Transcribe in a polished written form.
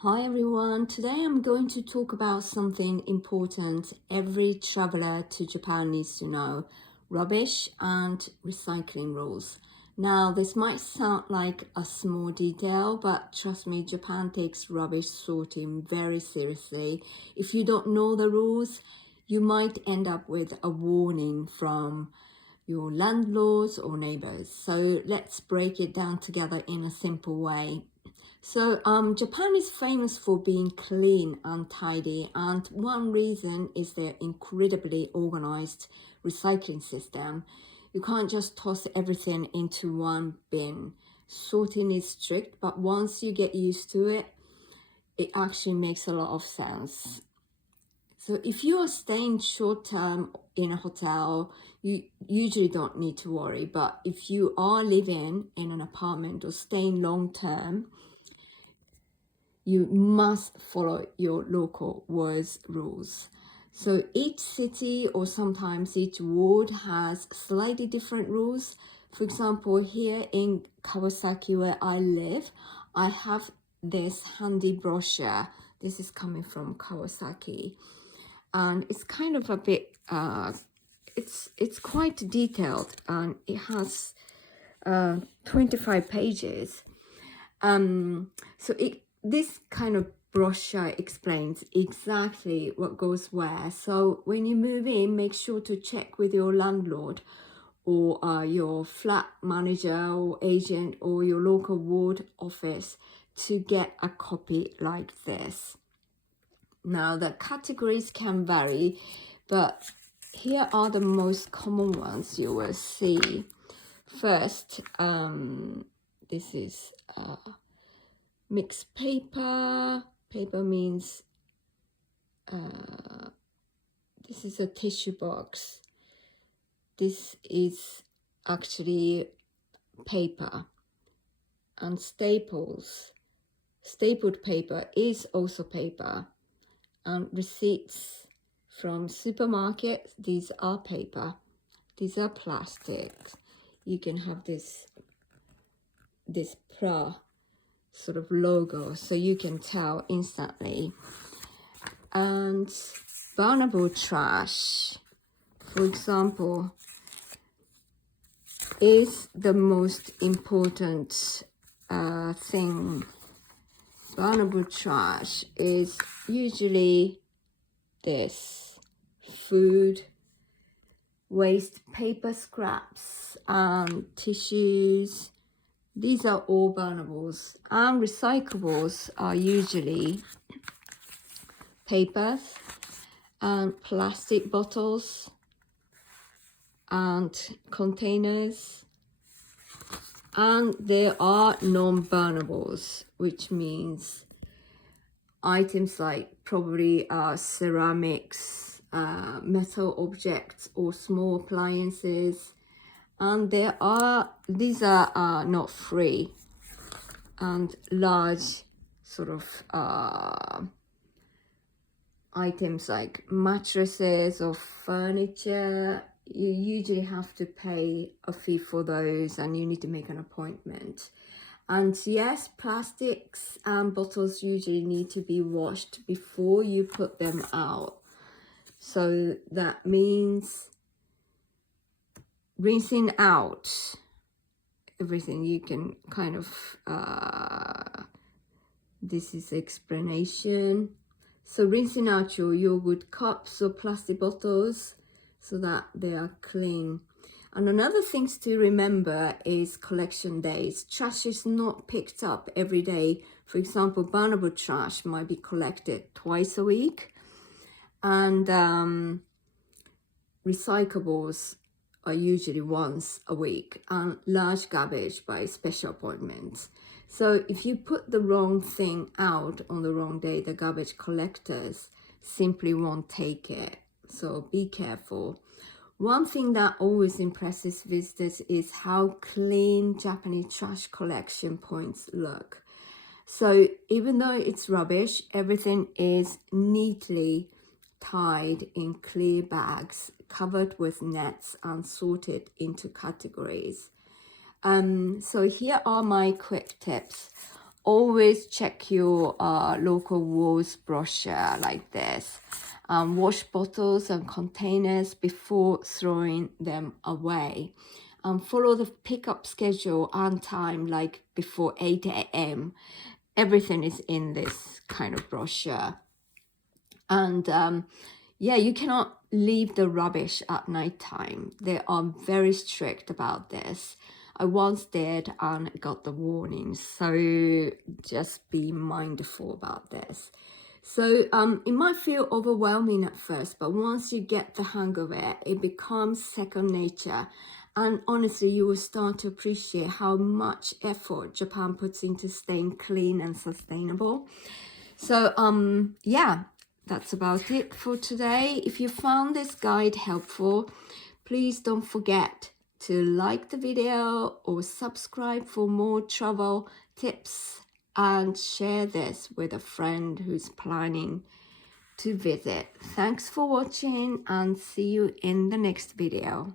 Hi everyone, today I'm going to talk about something important every traveler to Japan needs to know: rubbish and recycling rules. Now, this might sound like a small detail, but trust me, Japan takes rubbish sorting very seriously. If you don't know the rules, you might end up with a warning from your landlords or neighbors. So let's break it down together in a simple way. So Japan is famous for being clean and tidy, and one reason is their incredibly organized recycling system. You can't just toss everything into one bin. Sorting is strict, but once you get used to it, it actually makes a lot of sense. So if you are staying short term in a hotel, you usually don't need to worry. But if you are living in an apartment or staying long term, you must follow your local ward's rules. So each city or sometimes each ward has slightly different rules. For example, here in Kawasaki, where I live, I have this handy brochure. This is coming from Kawasaki, and it's kind of a bit it's quite detailed, and it has 25 pages. This kind of brochure explains exactly what goes where. So when you move in, make sure to check with your landlord or your flat manager or agent or your local ward office to get a copy like this. Now, the categories can vary, but here are the most common ones you will see. First, this is mixed paper. Paper means this is a tissue box. This is actually paper. And staples. Stapled paper is also paper. And receipts from supermarkets, these are paper. These are plastic. You can have this PRA sort of logo, so you can tell instantly. And burnable trash, for example, is the most important thing. Burnable trash is usually this: food waste, paper scraps, and tissues. These are all burnables. And recyclables are usually papers and plastic bottles and containers. And there are non-burnables, which means items like probably ceramics, metal objects, or small appliances. And these are not free. And large sort of items like mattresses or furniture, you usually have to pay a fee for those, and you need to make an appointment. And yes, plastics and bottles usually need to be washed before you put them out. So that means rinsing out everything. You can kind of this is explanation. So rinsing out your yogurt cups or plastic bottles so that they are clean. And another thing to remember is collection days. Trash is not picked up every day. For example, burnable trash might be collected twice a week, and recyclables are usually once a week, and large garbage by special appointments. So if you put the wrong thing out on the wrong day, the garbage collectors simply won't take it. So be careful. One thing that always impresses visitors is how clean Japanese trash collection points look. So even though it's rubbish, everything is neatly tied in clear bags, covered with nets, and sorted into categories. So here are my quick tips. always check your local walls brochure like this. Wash bottles and containers before throwing them away. Follow the pickup schedule and time, like before 8 a.m. Everything is in this kind of brochure. And yeah, you cannot leave the rubbish at night time. They are very strict about this. I once did and got the warnings, so just be mindful about this. So it might feel overwhelming at first, but once you get the hang of it, it becomes second nature. And honestly, you will start to appreciate how much effort Japan puts into staying clean and sustainable. So yeah, that's about it for today. If you found this guide helpful, please don't forget to like the video or subscribe for more travel tips, and share this with a friend who's planning to visit. Thanks for watching and see you in the next video.